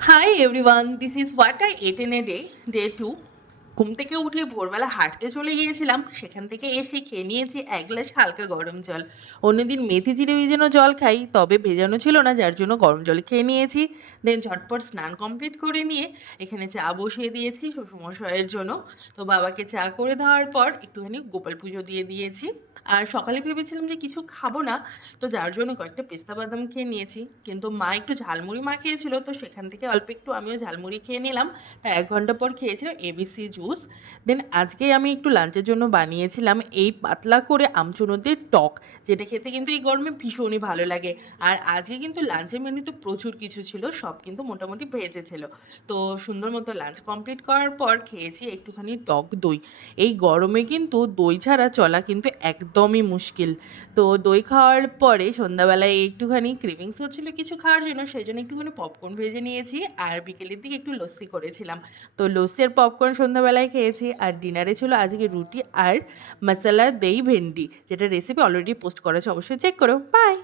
Hi everyone, this is what I ate in a day, day 2. ঘুম থেকে উঠে ভোরবেলা হাঁটতে চলে গিয়েছিলাম, সেখান থেকে এসে খেয়ে নিয়েছি এক গ্লাস হালকা গরম জল। অন্যদিন মেথি চিড়ে ভেজানো জল খাই, তবে ভেজানো ছিল না, যার জন্য গরম জল খেয়ে নিয়েছি। দেন ঝটপট স্নান কমপ্লিট করে নিয়ে এখানে চা বসিয়ে দিয়েছি শ্বশুরমশাইয়ের জন্য। তো বাবাকে চা করে দেওয়ার পর একটুখানি গোপাল পুজো দিয়ে দিয়েছি। আর সকালে ভেবেছিলাম যে কিছু খাবো না, তো যার জন্য কয়েকটা পেস্তা বাদাম খেয়ে নিয়েছি, কিন্তু মা একটু ঝালমুড়ি মাখিয়েছিল, তো সেখান থেকে অল্প একটু আমিও ঝালমুড়ি খেয়ে নিলাম। তার 1 ঘন্টা পর খেয়েছিলাম এবিসি জুস। দেন আজকে আমি একটু লাঞ্চের জন্য বানিয়েছিলাম এই পাতলা করে আমচুনোতে টক, যেটা খেতে কিন্তু এই গরমে ভীষণই ভালো লাগে। আর আজকে কিন্তু লাঞ্চের মেনুতে প্রচুর কিছু ছিল, সব কিন্তু মোটামুটি ভেজে ছিল। তো সুন্দর মতো লাঞ্চ কমপ্লিট করার পর খেয়েছি একটুখানি টক দই। এই গরমে কিন্তু দই ছাড়া চলা কিন্তু একদমই মুশকিল। তো দই খাওয়ার পরে সন্ধ্যাবেলায় একটুখানি ক্রেভিংস হচ্ছিল কিছু খাওয়ার জন্য, সেই জন্য একটুখানি পপকর্ন ভেজে নিয়েছি। আর বিকেলের দিকে একটু লস্যি করেছিলাম, তো লস্যি আর পপকর্ন সন্ধ্যাবেলায় খেয়েছি। আর ডিনারে ছিল আজকে রুটি আর মশলা দই ভেন্ডি, যেটা রেসিপি অলরেডি পোস্ট করেছে, অবশ্যই চেক করো। বাই।